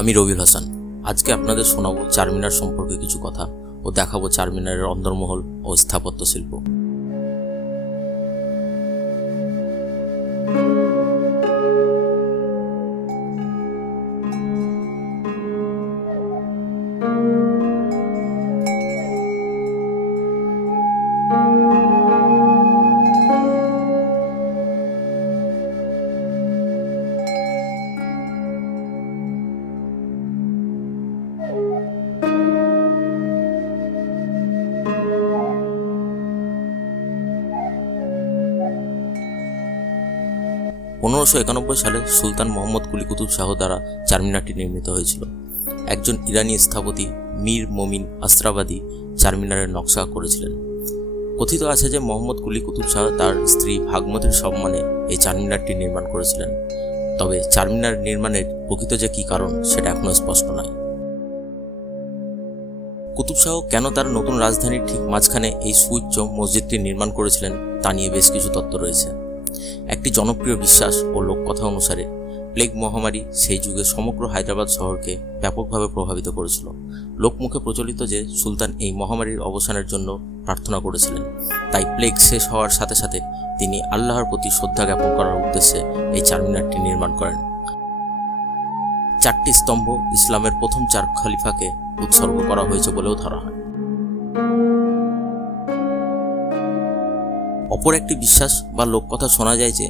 আমি রবিউল হাসান। আজকে আপনাদের শোনাবো চারমিনার সম্পর্কে কিছু কথা ও দেখাবো চারমিনারের অন্দরমহল ও স্থাপত্য শিল্প। 1591 সালে সুলতান মোহাম্মদ কুলি কুতুব শাহ দ্বারা চারমিনারটি নির্মিত হয়েছিল। একজন ইরানি স্থপতি মীর মোমিন আস্ত্রাবাদী চারমিনারের নকশা করেছিলেন। কথিত আছে যে মোহাম্মদ কুলি কুতুব শাহ তার স্ত্রী ভাগমতির সম্মানে এই চারমিনারটি নির্মাণ করেছিলেন। তবে চারমিনার নির্মাণের প্রকৃত যে কী কারণ সেটা এখনও স্পষ্ট নয়। কুতুব শাহ কেন তার নতুন রাজধানীর ঠিক মাঝখানে এই সুউচ্চ মসজিদটি নির্মাণ করেছিলেন তা নিয়ে বেশ কিছু তত্ত্ব রয়েছে। একটি জনপ্রিয় বিশ্বাস ও লোককথা অনুসারে প্লেগ মহামারী সেই যুগে সমগ্র হায়দ্রাবাদ শহরকে ব্যাপকভাবে প্রভাবিত করেছিল। লোকমুখে প্রচলিত যে সুলতান এই মহামারীর অবসানের জন্য প্রার্থনা করেছিলেন, তাই প্লেগ শেষ হওয়ার সাথে সাথে তিনি আল্লাহর প্রতি শ্রদ্ধা জ্ঞাপন করার উদ্দেশ্যে এই চারমিনারটি নির্মাণ করেন। 4টি স্তম্ভ ইসলামের প্রথম 4 খলিফাকে উৎসর্গ করা হয়েছে বলেও ধরা হয়। অপর একটি বিশ্বাস বা লোককথা শোনা যায় যে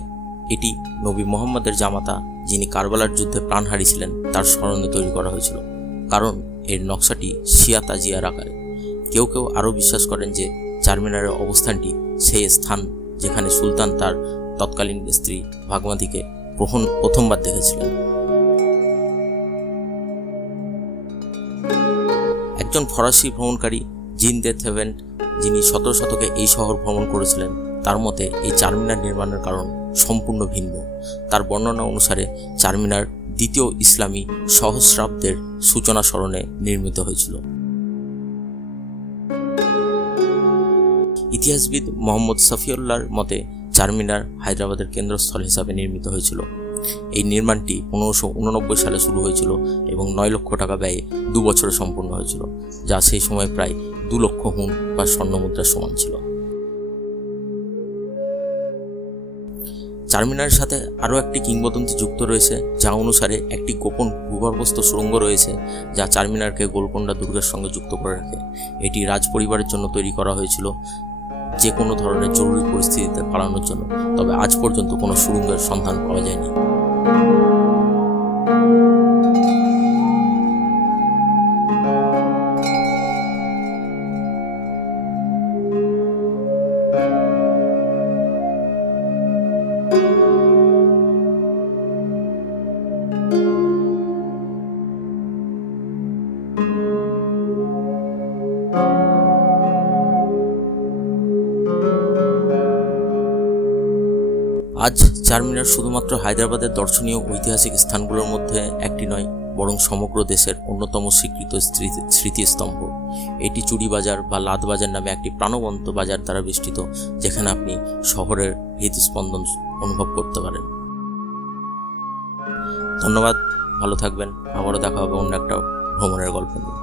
এটি নবী মুহাম্মদের জামাতা, যিনি কারবালার যুদ্ধে প্রাণ হারিয়েছিলেন, তার স্মরণে তৈরি করা হয়েছিল, কারণ এর নকশাটি শিয়া তাজিয়ার আকারে। কেউ কেউ আরও বিশ্বাস করেন যে চারমিনারের অবস্থানটি সেই স্থান যেখানে সুলতান তার তৎকালীন স্ত্রী ভাগমতীকে প্রথমবার দেখেছিলেন। একজন ফরাসি ভ্রমণকারী জিন দে থেভেন্ট, যিনি 17 শতকে এই শহর ভ্রমণ করেছিলেন, তার মতে এই চারমিনার নির্মাণের কারণ সম্পূর্ণ ভিন্ন। তার বর্ণনা অনুসারে চারমিনার দ্বিতীয় ইসলামী সহস্রাব্দের সূচনা স্মরণে নির্মিত হয়েছিল। ইতিহাসবিদ মোহাম্মদ সফিউল্লাহর মতে চারমিনার হায়দ্রাবাদের কেন্দ্রস্থল হিসাবে নির্মিত হয়েছিল। এই নির্মাণটি 1589 সালে শুরু হয়েছিল এবং 9 লক্ষ টাকা ব্যয়ে 2 বছরে সম্পূর্ণ হয়েছিল, যা সেই সময় প্রায় 2 লক্ষ হুন বা স্বর্ণমুদ্রার সমান ছিল। চারমিনারের সাথে আরও একটি কিংবদন্তি যুক্ত রয়েছে, যা অনুসারে একটি গোপন ভূগর্ভস্থ সুড়ঙ্গ রয়েছে যা চারমিনারকে গোলকোন্ডা দুর্গের সঙ্গে যুক্ত করে রাখে। এটি রাজ পরিবারের জন্য তৈরি করা হয়েছিল, যে কোনো ধরনের জরুরি পরিস্থিতিতে পালানোর জন্য। তবে আজ পর্যন্ত কোনো সুড়ঙ্গের সন্ধান পাওয়া যায়নি। আজ চারমিনার শুধুমাত্র হায়দ্রাবাদের দর্শনীয় ঐতিহাসিক স্থানগুলোর মধ্যে একটি নয়, বরং সমগ্র দেশের অন্যতম স্বীকৃত স্মৃতিস্তম্ভ। এটি চুরি বাজার বা লাদ বাজার নামে একটি প্রাণবন্ত বাজার দ্বারা বেষ্টিত, যেখানে আপনি শহরের হৃদস্পন্দন অনুভব করতে পারেন। ধন্যবাদ, ভালো থাকবেন। আবারও দেখা হবে অন্য একটা ভ্রমণের গল্প নিয়ে।